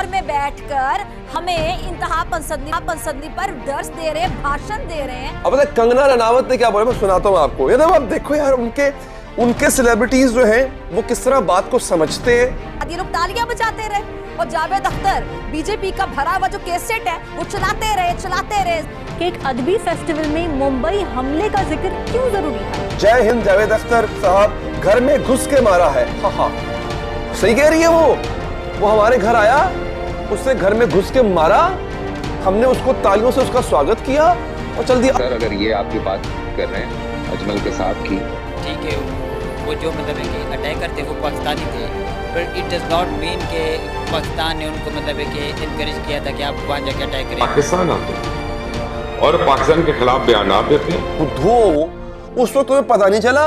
लाहौर में बैठकर हमें इंतहा पसंदी पर दर्स दे रहे हैं, भाषण दे रहे हैं। अब कंगना रनावत ने क्या बोला मैं सुनाता हूँ आपको। ये अब देखो यार उनके सेलिब्रिटीज जो हैं वो किस तरह बात को समझते हैं। ये लोग तालियां बजाते रहे और जावेद अख्तर बीजेपी का भरा हुआ जो कैसेट है वो चलाते रहे। एक अदबी फेस्टिवल में मुंबई हमले का जिक्र क्यों जरूरी है? जय हिंद जावेद अख्तर साहब घर में घुस के मारा है। हाँ सही कह रही है वो हमारे घर आया, उसने घर में घुस के मारा, हमने उसको तालियों से उसका स्वागत किया और चल दिया। सर अगर ये आपकी बात कर रहे हैं अजमल के साथ की, ठीक है, वो जो मतलब है कि अटैकर थे वो पाकिस्तानी थे, पर इट डज नॉट मीन के पाकिस्तान ने उनको मतलब है कि इनकरेज किया था कि आप वहाँ जाके अटैक करें। पाकिस्तान आते हैं और पाकिस्तान के खिलाफ बयान देते हैं। उस वक्त तुम्हें पता नहीं चला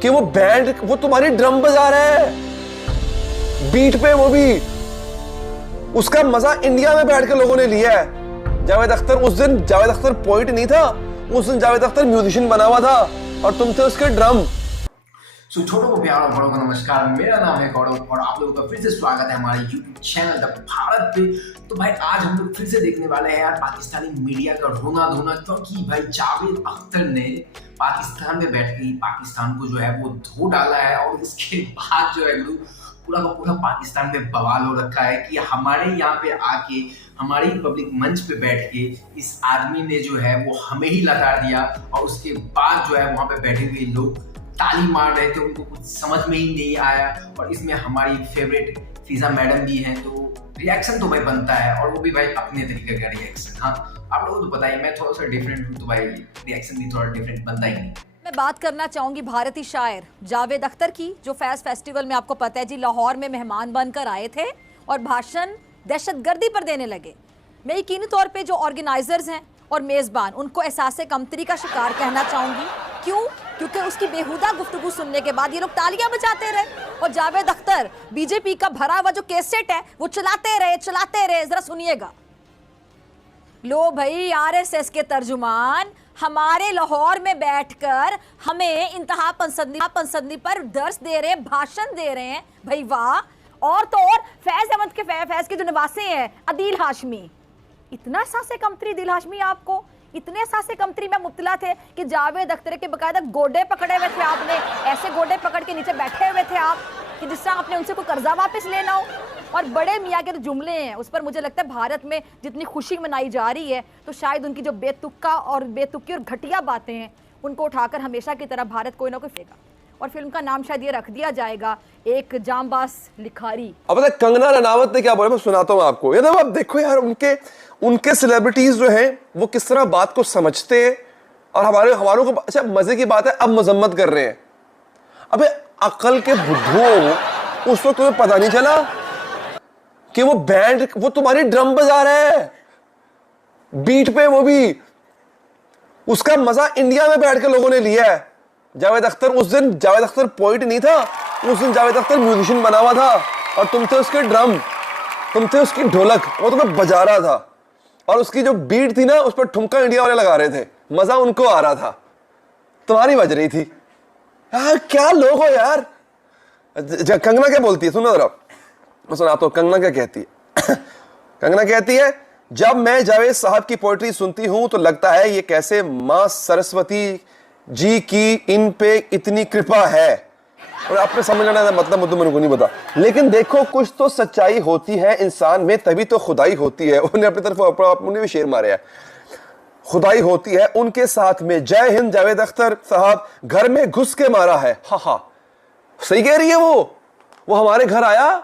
कि वो बैंड वो तुम्हारी ड्रम बजा रहा है बीट पे, वो भी उसका मजा इंडिया में बैठ के लोगों ने लिया है। जावेद अख्तर उस दिन जावेद अख्तर पोइट नहीं था, उस दिन जावेद अख्तर म्यूजिशियन बना हुआ था और तुम थे उसके ड्रम। छोटों को प्यार और बड़ों को नमस्कार। मेरा नाम है गौरव और आप लोगों का फिर से स्वागत है हमारे YouTube चैनल द भारत पे। तो भाई आज हम लोग फिर से देखने वाले हैं यार पाकिस्तानी मीडिया का रोना धोना, क्योंकि भाई जावेद अख्तर ने पाकिस्तान में बैठ के पाकिस्तान को जो है वो धो डाला है और इसके बाद जो है पूरा का पूरा पाकिस्तान में बवाल हो रखा है कि हमारे यहाँ पे आके हमारे पब्लिक मंच पे बैठ के इस आदमी ने जो है वो हमें ही लताड़ दिया और उसके बाद जो है वहाँ पे बैठे हुए लोग ताली मार रहे थे, उनको कुछ समझ में ही नहीं आया। और इसमें हमारी फेवरेट फिजा मैडम भी हैं, तो रिएक्शन तो भाई बनता है और वो भी भाई अपने तरीके का रिएक्शन। हाँ आप लोगों को तो बताइए, मैं थोड़ा सा डिफरेंट हूँ तो भाई रिएक्शन भी थोड़ा डिफरेंट बनता ही नहीं। मैं बात करना चाहूंगी भारतीय शायर जावेद अख्तर की, जो फैज फेस्टिवल में आपको पता है जी लाहौर में मेहमान बनकर आए थे और भाषण दहशतगर्दी पर देने लगे। मैं यकीनी तौर पे जो ऑर्गेनाइजर्स हैं और मेज़बान उनको एहसास कमतरी का शिकार कहना चाहूंगी। क्यों? क्योंकि उसकी बेहुदा गुफ्तगू सुनने के बाद ये लोग तालियां बजाते रहे और जावेद अख्तर बीजेपी का भरा हुआ जो कैसेट है वो चलाते रहे। जरा सुनिएगा। लो भाई आरएसएस के तर्जुमान हमारे लाहौर में बैठकर हमें इंतहा पसंदी पर दर्स दे रहे हैं, भाषण दे रहे हैं। भाई वाह। और तो और फैज के जो निवासी हैं अदील हाशमी, इतना एहसास कमतरी दिल हाशमी, आपको इतने एहसास कमतरी में मुब्तला थे कि जावेद अख्तर के बकायदा गोडे पकड़े हुए थे आपने, ऐसे गोडे पकड़ के नीचे बैठे हुए थे आप कि जिस तरह आपने उनसे कोई कर्जा वापस लेना हो। और बड़े मियाँ के जो जुमले हैं उस पर मुझे लगता है भारत में जितनी खुशी मनाई जा रही है तो शायद उनकी जो बेतुकी और घटिया बातें हैं उनको उठाकर हमेशा की तरह भारत कोई ना कोई फेंका। और फिल्म का नाम शायद ये रख दिया जाएगा एक जांबाज लिखारी। अब कंगना रनावत ने क्या बोला मैं सुनाता हूँ आपको। ये अब देखो यार उनके सेलिब्रिटीज जो हैं वो किस तरह बात को समझते हैं और हमारों को अच्छा मजे की बात है अब मजम्मत कर रहे हैं। अबे अकल के बुद्धू, उस वक्त तुम्हें पता नहीं चला कि वो बैंड वो तुम्हारी ड्रम बजा रहा है बीट पे, वो भी उसका मजा इंडिया में बैठ के लोगों ने लिया है। जावेद अख्तर उस दिन जावेद अख्तर पोइट नहीं था, उस दिन जावेद अख्तर म्यूजिशियन बना हुआ था और तुम थे उसके ड्रम, तुम थे उसकी ढोलक, वो तुम्हें बजा रहा था और उसकी जो बीट थी ना उस पर ठुमका इंडिया वाले लगा रहे थे, मजा उनको आ रहा था, तुम्हारी बज रही थी। यार क्या लोग हो यार। कंगना क्या बोलती है सुनो जरा, मैं सुनाता हूं कंगना क्या कहती है। कंगना कहती है जब मैं जावेद साहब की पोएट्री सुनती हूं तो लगता है ये कैसे मां सरस्वती जी की इन पे इतनी कृपा है। और आपने समझ लेना मतलब मुझे मेरे को नहीं पता, लेकिन देखो कुछ तो सच्चाई होती है इंसान में तभी तो खुदाई होती है। उन्हें अपनी तरफ उन्हें भी शेर मारे है, खुदाई होती है उनके साथ में। जय हिंद जावेद अख्तर साहब घर में घुस के मारा है। हाँ सही कह रही है वो हमारे घर आया,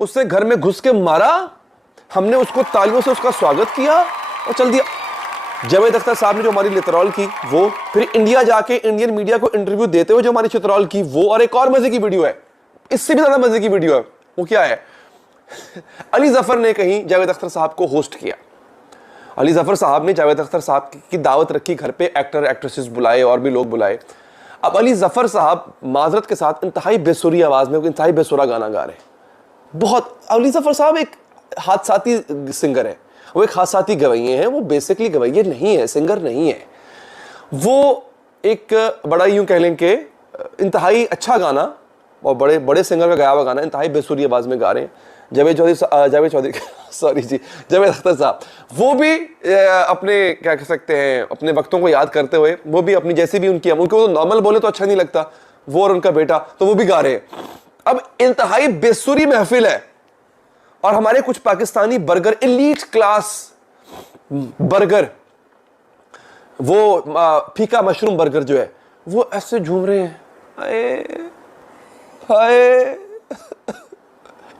उसने घर में घुस के मारा, हमने उसको तालियों से उसका स्वागत किया और चल दिया। जावेद अख्तर साहब ने जो हमारी लितरॉल की वो, फिर इंडिया जाके इंडियन मीडिया को इंटरव्यू देते हुए जो हमारी चित्रॉल की वो, और एक और मजे की वीडियो है, इससे भी ज्यादा मजे की वीडियो है। वो क्या है? अली जफर ने कहीं जावेद अख्तर साहब को होस्ट किया। अली जफर साहब ने जावेद अख्तर साहब की दावत रखी, घर पे एक्टर एक्ट्रेसेस बुलाए और भी लोग बुलाए। अब अली जफर साहब माजरत के साथ इंतहाई बेसुरी आवाज में इंतहाई बेसुरा गाना गा रहे हैं। बहुत अली जफर साहब एक हादसाती सिंगर है, वो एक हादसाती गवैये हैं, वो बेसिकली गवैये नहीं है, सिंगर नहीं है। वो एक बड़ा यूं कह लें कि इंतहाई अच्छा गाना और बड़े बड़े सिंगर का गाया हुआ गाना इंतहाई बेसुरी आवाज में गा रहे हैं। जावेद चौधरी सॉरी जी, जावेद अख्तर साहब, वो भी अपने क्या कह सकते हैं अपने वक्तों को याद करते हुए वो भी अपनी जैसी भी उनको तो नॉर्मल बोले तो अच्छा नहीं लगता, वो और उनका बेटा तो वो भी गा रहे हैं। अब इंतहाई बेसुरी महफिल है और हमारे कुछ Pakistani burger, elite class burger, वो फीका मशरूम बर्गर जो है वो ऐसे झूम रहे हैं। हाय हाय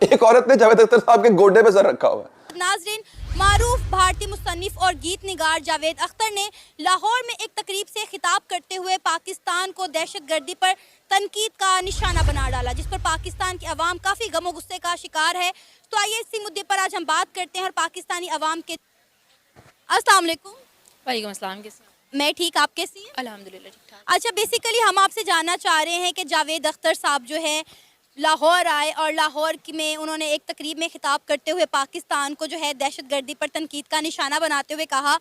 एक औरत ने जावेद अख्तर साहब के गोडे पे सर रखा हुआ है। नाजरीन, मारूफ भारतीय मुसन्निफ और गीत निगार जावेद अख्तर ने लाहौर में एक तकरीब से खिताब करते हुए पाकिस्तान को दहशतगर्दी पर तनकीद का निशाना बना डाला, जिस पर पाकिस्तान की आवाम काफ़ी गमो गुस्से का शिकार है। तो आइए इसी मुद्दे पर आज हम बात करते हैं और पाकिस्तानी आवाम के। अस्सलाम वालेकुम। वालेकुम अस्सलाम। कैसे? मैं ठीक, आप कैसी हैं? अल्हम्दुलिल्लाह ठीक ठाक। अच्छा, बेसिकली हम आपसे जानना चाह रहे हैं कि जावेद अख्तर साहब जो है लाहौर आए और लाहौर में उन्होंने एक तकरीब में खिताब करते हुए पाकिस्तान को जो है दहशतगर्दी पर तनकीद का निशाना बनाते हुए कहा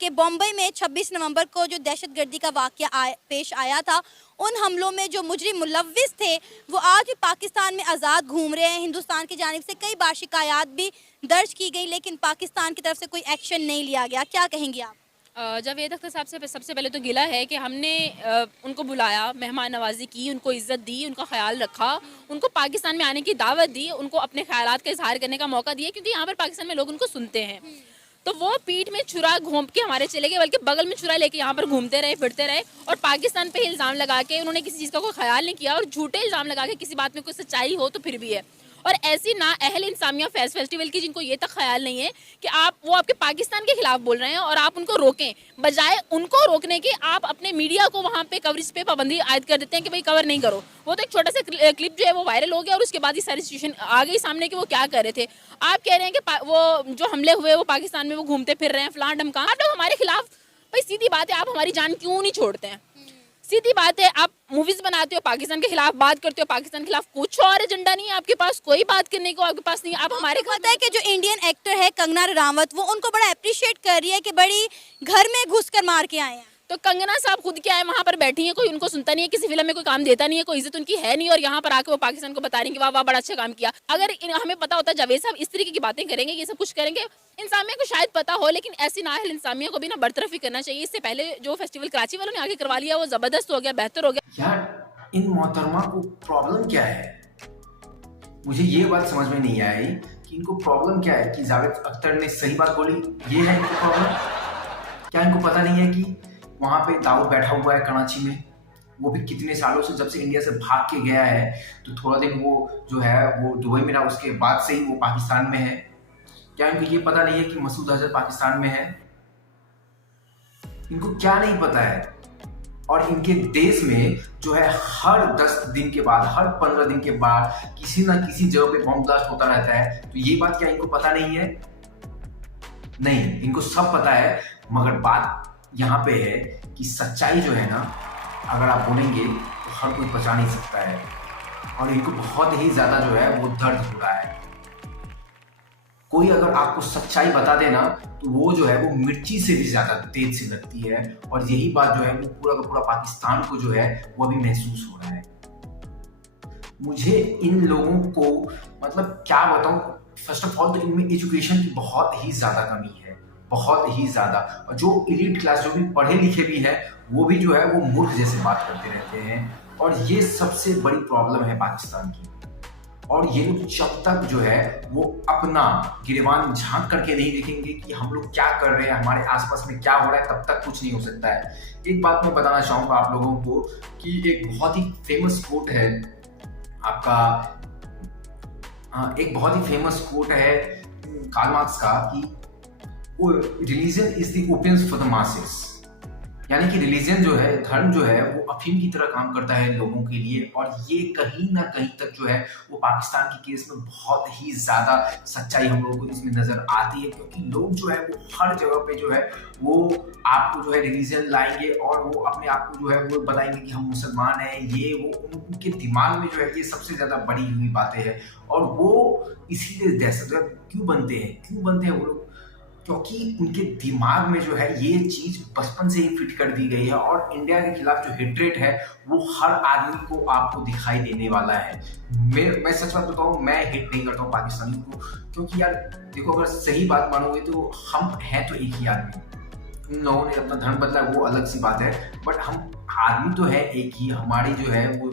कि बम्बई में 26 नवंबर को जो दहशतगर्दी का वाक़या पेश आया था, उन हमलों में जो मुजरिम मुलव्विस थे वो आज भी पाकिस्तान में आज़ाद घूम रहे हैं। हिंदुस्तान की जानिब से कई बार शिकायत भी दर्ज की गई, लेकिन पाकिस्तान की तरफ से कोई एक्शन नहीं लिया गया। क्या कहेंगे आप? जावेद अख्तर साहब से सबसे पहले तो गिला है कि हमने उनको बुलाया, मेहमान नवाजी की, उनको इज़्ज़त दी, उनका ख्याल रखा, उनको पाकिस्तान में आने की दावत दी, उनको अपने ख्यालात का इजहार करने का मौका दिया, क्योंकि यहाँ पर पाकिस्तान में लोग उनको सुनते हैं। तो वो पीठ में छुरा घूम के हमारे चले गए, बल्कि बगल में छुरा लेके यहाँ पर घूमते रहे, फिरते रहे और पाकिस्तान पे इल्ज़ाम लगा के उन्होंने किसी चीज़ का कोई ख्याल नहीं किया और झूठे इल्ज़ाम लगा के किसी बात में कोई सच्चाई हो तो फिर भी है। और ऐसी ना अहल इंसामिया फेस्टिवल की जिनको ये तक ख्याल नहीं है कि वो आपके पाकिस्तान के खिलाफ बोल रहे हैं और आप उनको रोकें, बजाय उनको रोकने के आप अपने मीडिया को वहाँ पे कवरेज पे पाबंदी आयद कर देते हैं कि भाई कवर नहीं करो। वो तो एक छोटा सा क्लिप जो है वो वायरल हो गया और उसके बाद ही सारी सिचुएशन आ गई सामने कि वो क्या कर रहे थे। आप कह रहे हैं कि वो जो हमले हुए वो पाकिस्तान में वो घूमते फिर रहे हैं, फलां ढमकां। आप लोग हमारे खिलाफ, भाई सीधी बात है, आप हमारी जान क्यों नहीं छोड़ते हैं? सीधी बात है, आप मूवीज बनाते हो, पाकिस्तान के खिलाफ बात करते हो, पाकिस्तान के खिलाफ कुछ और एजेंडा नहीं है आपके पास, कोई बात करने को आपके पास नहीं है। आप हमारे पता है कि जो इंडियन एक्टर है कंगना रनावत, वो उनको बड़ा अप्रिशिएट कर रही है कि बड़ी घर में घुसकर मार के आए हैं। तो कंगना साहब खुद क्या है, वहाँ पर बैठी हैं, कोई उनको सुनता नहीं है, किसी फिल्म में कोई काम देता नहीं है, कोई इज्जत उनकी है नहीं, और यहाँ पर आके वो पाकिस्तान को बता रही हैं कि वाह वाह बड़ा अच्छा काम किया। अगर हमें पता होता जावेद साहब इस तरीके की बातें करेंगे, ये सब कुछ करेंगे, इंसामिया को शायद पता हो, लेकिन ऐसी नाअहल इंसामिया को भी ना बरतरफ ही करना चाहिए। इससे पहले जो फेस्टिवल कराची वालों ने आगे करवा लिया वो जबरदस्त हो गया, बेहतर हो गया। यार इन मोहतरमा को प्रॉब्लम क्या है? मुझे ये बात समझ में नहीं आई कि इनको प्रॉब्लम क्या है कि जावेद अख्तर ने सही बात बोली, ये है इनको प्रॉब्लम? क्या इनको पता नहीं है कि वहाँ पे दाऊद बैठा हुआ है कराची में, वो भी कितने सालों से, जब से इंडिया से भाग के गया है, तो थोड़ा दिन वो जो है वो दुबई में रहा, उसके बाद से ही वो पाकिस्तान में है। क्या इनको ये पता नहीं है कि मसूद अजहर पाकिस्तान में है? इनको क्या नहीं पता है? और इनके देश में जो है हर 10 दिन के बाद, हर 15 दिन के बाद किसी ना किसी जगह पे बम ब्लास्ट होता रहता है। तो ये बात क्या इनको पता नहीं है? नहीं, इनको सब पता है, मगर बात यहाँ पे है कि सच्चाई जो है ना, अगर आप बोलेंगे तो हर कोई बचा नहीं सकता है, और इनको बहुत ही ज्यादा जो है वो दर्द हो रहा है। कोई अगर आपको सच्चाई बता देना तो वो जो है वो मिर्ची से भी ज्यादा तेज से लगती है, और यही बात जो है वो पूरा का पूरा पाकिस्तान को जो है वो अभी महसूस हो रहा है। मुझे इन लोगों को मतलब क्या बताऊं, फर्स्ट ऑफ ऑल तो इनमें एजुकेशन की बहुत ही ज्यादा कमी है, बहुत ही ज्यादा। और जो एलीट क्लास, जो भी पढ़े लिखे भी है, वो भी जो है वो मूर्ख जैसे बात करते रहते हैं, और ये सबसे बड़ी प्रॉब्लम है पाकिस्तान की। और ये लोग जब तक जो है वो अपना गिरेबान झांक करके नहीं देखेंगे कि हम लोग क्या कर रहे हैं, हमारे आसपास में क्या हो रहा है, तब तक कुछ नहीं हो सकता है। एक बात मैं बताना चाहूंगा आप लोगों को कि एक बहुत ही फेमस कोट है आपका, एक बहुत ही फेमस कोट है कार्ल मार्क्स का कि religion is the opium for the masses, यानी कि रिलीजन जो है, धर्म जो है, वो अफीम की तरह काम करता है लोगों के लिए। और ये कहीं ना कहीं तक जो है वो पाकिस्तान के केस में बहुत ही ज्यादा सच्चाई हम लोगों को इसमें नजर आती है, क्योंकि लोग जो है वो हर जगह पे जो है वो आपको जो है रिलीजन लाएंगे और वो अपने आप को जो है वो बताएंगे कि हम मुसलमान हैं, ये वो उनके दिमाग में जो है ये सबसे ज्यादा बड़ी हुई बातें हैं। और वो इसीलिए दहशतगर्द क्यों बनते हैं वो लोग? क्योंकि उनके दिमाग में जो है ये चीज बचपन से ही फिट कर दी गई है और इंडिया के खिलाफ जो हेट्रेट है वो हर आदमी को आपको दिखाई देने वाला है। मैं सच बात बताऊं, मैं हेट नहीं करता हूँ पाकिस्तानी को, क्योंकि यार देखो अगर सही बात मानोगे तो हम हैं तो एक ही आदमी। उन लोगों ने अपना धर्म बदला वो अलग सी बात है, बट हम आदमी तो है एक ही। हमारी जो है वो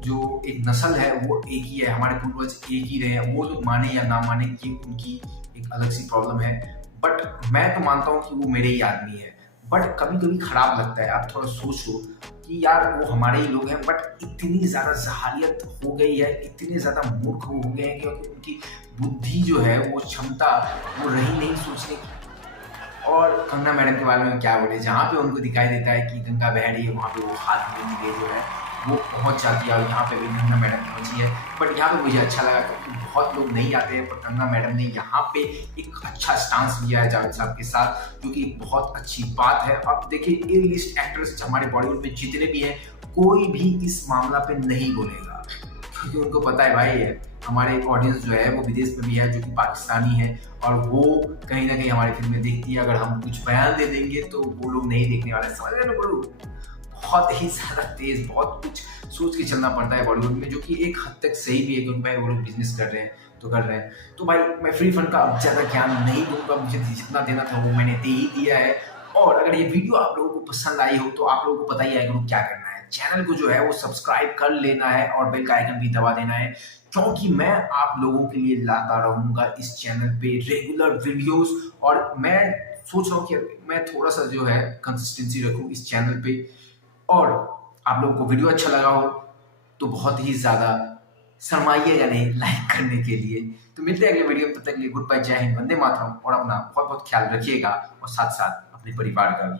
जो एक नस्ल है वो एक ही है, हमारे पूर्वज एक ही रहे हैं। वो लोग माने या ना माने ये उनकी एक अलग सी प्रॉब्लम है, बट मैं तो मानता हूँ कि वो मेरे ही आदमी है। बट कभी कभी खराब लगता है, आप थोड़ा सोचो कि यार वो हमारे ही लोग हैं, बट इतनी ज़्यादा जहालियत हो गई है, इतने ज़्यादा मूर्ख हो गए हैं कि उनकी बुद्धि जो है वो क्षमता वो रही नहीं सोचने की। और कंगना मैडम के बारे में क्या बोले, जहाँ पे उनको दिखाई देता है कि गंगा बह रही है वहाँ पे वो हाथ में लिए जो है वो पहुँच जाती है, और यहाँ पे भी कंगना मैडम पहुँची है। बट यहाँ पे मुझे अच्छा लगा क्योंकि बहुत लोग नहीं आते हैं, पर कंगना मैडम ने यहाँ पे एक अच्छा स्टांस लिया है जावेद साहब के साथ, जो कि बहुत अच्छी बात है। अब देखिए ए लिस्ट एक्टर्स हमारे बॉलीवुड में जितने भी हैं कोई भी इस मामला पे नहीं बोलेगा, क्योंकि उनको पता है भाई हमारे ऑडियंस जो है वो विदेश में भी है जो कि पाकिस्तानी है, और वो कहीं ना कहीं हमारी फिल्में देखती है। अगर हम कुछ बयान दे देंगे तो वो लोग नहीं देखने वाले, समझ रहे ना बोलूँ। बहुत ही ज़्यादा तेज, बहुत कुछ सोच के चलना पड़ता है बॉलीवुड में, जो कि एक हद तक सही भी है क्योंकि भाई वो लोग बिजनेस कर रहे हैं तो कर रहे हैं। तो भाई मैं फ्री फंड का अब ज़्यादा ज्ञान नहीं दूंगा, मुझे जितना देना था वो मैंने दे ही दिया है। और अगर ये वीडियो आप लोगों को पसंद आई हो तो आप लोगों को पता ही है कि क्या करना है, चैनल को जो है वो सब्सक्राइब कर लेना है और बेल का आइकन भी दबा देना है, क्योंकि मैं आप लोगों के लिए लाता रहूँगा इस चैनल पे रेगुलर वीडियोस। और मैं सोच रहा हूँ कि मैं थोड़ा सा जो है कंसिस्टेंसी रखूँ इस चैनल पे। और आप लोगों को वीडियो अच्छा लगा हो तो बहुत ही ज़्यादा शर्माइएगा नहीं लाइक करने के लिए। तो मिलते हैं अगले वीडियो में, तब तक के लिए गुड बाय, जय हिंद, वंदे मातरम, और अपना बहुत बहुत ख्याल रखिएगा और साथ साथ अपने परिवार का भी।